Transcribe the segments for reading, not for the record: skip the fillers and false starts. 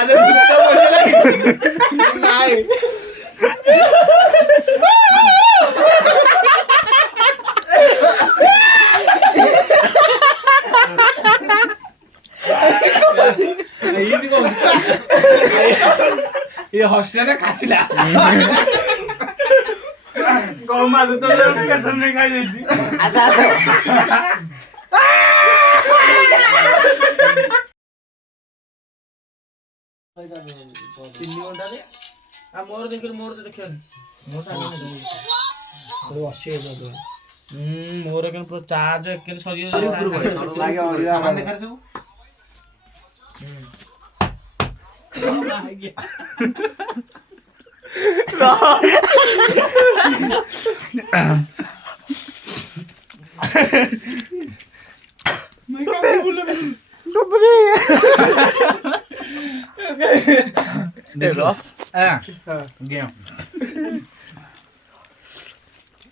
अरे नाही ये हॉस्टेल खासिला गो माझं तर कसं नाही काय द्यायची असं असं मोर देखील मोर खेळ मोर के चार्ज के सरी सामान देखा सब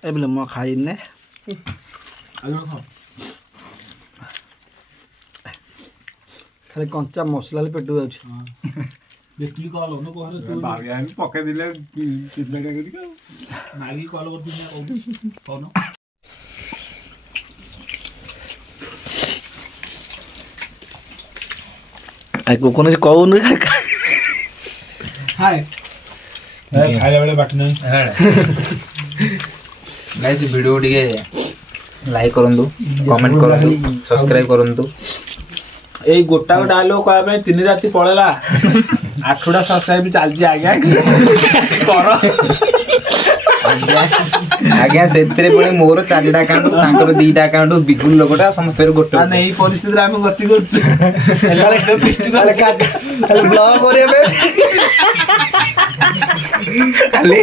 एबले म खाइने खाली कंचा मसला पेटू जाଉଛି देखली कॉल हो न कोहरे तू बाबी आम्ही पके दिले कितना काय करी का नागी कॉल करती ना हो न कोकोनच कहून हाय खाइला बेले बाटने गाइस वीडियो टिके लाइक करंतु कमेंट करंतु सब्सक्राइब करंतु एई गोटा को डालो कह पे 3 राती पळेला 8टा सब्सक्राइब चलजी आज्ञा कर आज्ञा सेतरे पळे मोर 4टा अकाउंट तांकर 2टा अकाउंट बिगुल लोकटा समस्त गोटे आ नहीं परिस्थिति रे हम गति करछु खाली ब्लॉग करे खाली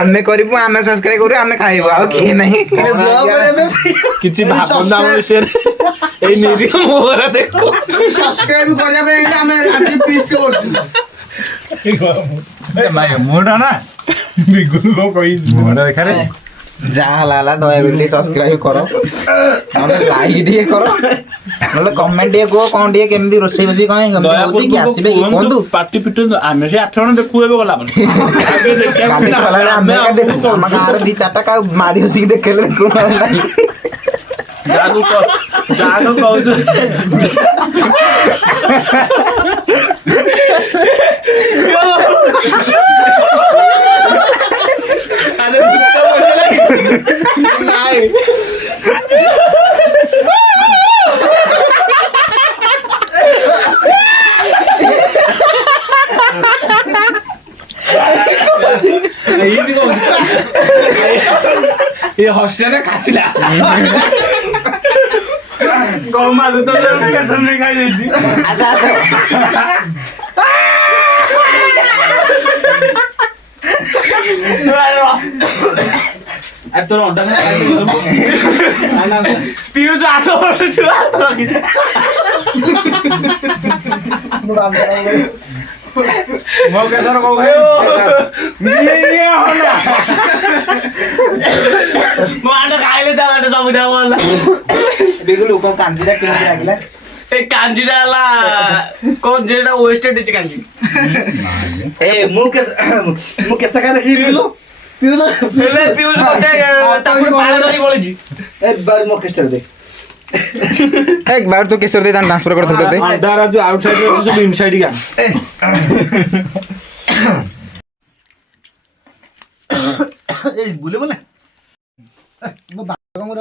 आमे करिबु आमे सब्सक्राइब करू आमे खाइबो आ के नहीं ब्लॉग करे किछि भापन दाम विषय ए निरी मोर देखो सब्सक्राइब करिया बे हम आज पीस के बोलछु भाई मोड़ा ना बिगुल लो कोई मोड़ा देखा रे जा लाला दया कर सब्सक्राइब करो नले लाइक दिए करो नले कमेंट दिए को कोन दिए केमदी रोसई बसी कहीं हम होची कि आसीबे कि कोंदु पार्टी पिटो आमे से 8 जण देखु एबे गला बन आगे देखिया काली वाला आमे का देखो हम गार दी चाटा का मारी होसी देखले को नहीं जागो कहू अरे नाही ये हॉस्टेल खासिला गो माझं तर कसं नाही काय द्यायची असं असं তোর অন্ডা পিউ তো আতো মগে ধর কো ভাই নিয়ে হলা মো আন্ডা খাইলে দাও আন্ডা সব দাও বললা बिगुल को कांजीरा किने लागला ए कांजीरा ला कोन जेडा वेस्टेड च कांजी ए मुके का देखि पिलो पिलो पिउ कोटे ताको पाला धरी बोलजी एक बार मुके स्टर देख एक बार तो केसर दे ट्रांसफर कर देते दारा जो आउटसाइड है सब इनसाइड ही ए बुले बोले मो बाग मोर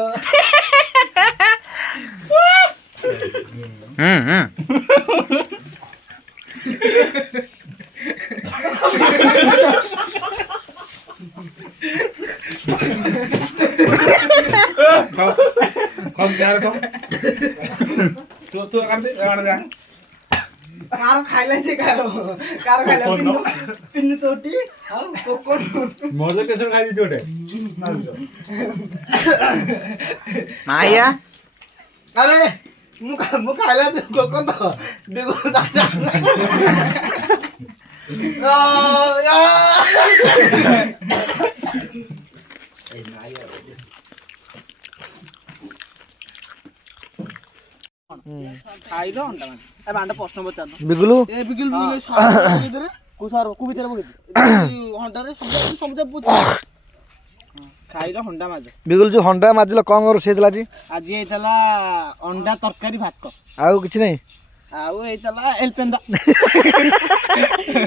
कौन यार तो कर दे आड़ जा कार खाइला छे कार खाइला पिन चोटी हां कोकोन मोजे केसर खाई दी छोटे माया अरे मु खाइला कोकोन तो बेगो दादा या ଖାଇଲ ଅଣ୍ଡା ମାଛ ଏ ବାଣ୍ଡ ପ୍ରଶ୍ନ ପଚାର ବିଗୁଲୁ ଏ ବିଗିଲ ଭିତରେ କୁ ସର କୁ ଭିତରେ ପକେଇ ହଣ୍ଡାରେ ସବୁ ପୁଛ ଖାଇଲ ହଣ୍ଡା ମାଛ ବିଗୁଲୁ ଯୋଉ ହଣ୍ଡା ମାଜିଲ କଣ ରୋଷେଇ ହେଇଥିଲା ଆଜି? ଆଜି ହେଇଥିଲା ଅଣ୍ଡା ତରକାରୀ ଭାତ ଆଉ କିଛି ନାହିଁ? ଆଉ ହେଇଥିଲା ଏଲପେନ୍ଦା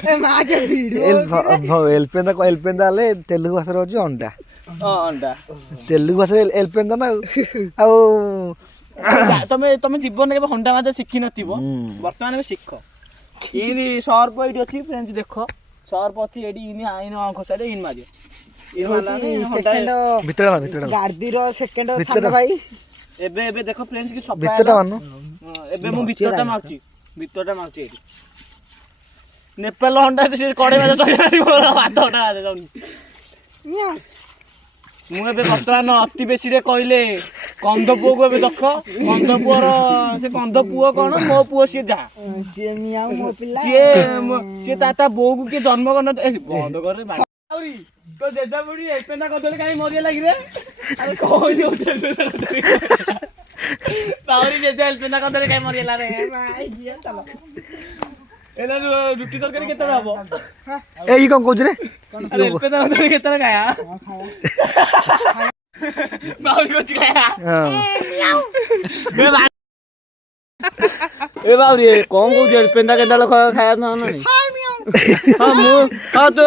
ଏ ମା କେ ଭିଡିଓ ଏଲପେନ୍ଦା ହେଲେ ତେଲୁଗୁ ଭାଷାରେ ହଉଛି ଅଣ୍ଡା। ଅଣ୍ଡା ତେଲୁଗୁ ଭାଷାରେ ଏଲପେନ୍ଦା ନା ଆଉ ତମେ ତମେ ଜୀବନରେ କେବେ ହଣ୍ଡା ମାଛ ଶିଖିନଥିବ ବର୍ତ୍ତମାନ ଏବେ ଶିଖ ଇନି ସର୍ପ ଏଇଠି ଅଛି ଫ୍ରେଣ୍ଡସ ଦେଖ ସର୍ପ ଅଛି ଏଇଠି ଇନି ଆଇନ ଖସାରେ ଇନ ମାରିବ ଇନ ମାରଲାନି ଭିତରଟା ଗାର୍ଦିର ସେକେଣ୍ଡ ସାନ ଭାଇ ଏବେ ଏବେ ଦେଖ ଫ୍ରେଣ୍ଡସ କି ସଫା ଭିତରଟା ମାନୁ ଏବେ ମୁଁ ଭିତରଟା ମାରୁଛି ଏଇଠି ନେପାଳ ହଣ୍ଡା ସେ କଡେ ମାଛ ସରିଲାଣି ମୋର ଭାତଟା ଯାଉନି ମୁଁ ଏବେ ବର୍ତ୍ତମାନ ଅତି ବେଶୀରେ କହିଲେ କନ୍ଧ ପୁଅକୁ ଏବେ ଦେଖ କନ୍ଧ ପୁଅର ସେ କନ୍ଧ ପୁଅ କଣ ମୋ ପୁଅ ସିଏ ଯାହା ସିଏ ତା ବୋଉକୁ କିଏ ଜନ୍ମ କରିନ ବନ୍ଦ କରେ ତ ଜେଜା ବୁଢୀ ଏପେନା କଦଳୀ କାହିଁ ମରିଆ ଲାଗିରେ ଆରେ କହିଲି ତାହୁରି ଜେଜା ଏଲପେନା କଦଳୀ କାହିଁ ମରିଗଲା ରେ ଚାଲ ଏନା ରୁଟି ତରକାରୀ କେତେବେଳେ ହବ ଏଇ କଣ କହୁଛୁ ରେ? ଆରେ ଏଲପେନା କଦଳୀ କେତେବେଳେ ଖାଇବା ବାଉଳି କରୁଛି ଖାଇବା ଏ ବାଉରି କଣ କହୁଛୁ ଏଲପେନା କେତେବେଳେ ଖାଇବା ନାହିଁ ହଁ ମୁଁ ହଁ ତୁ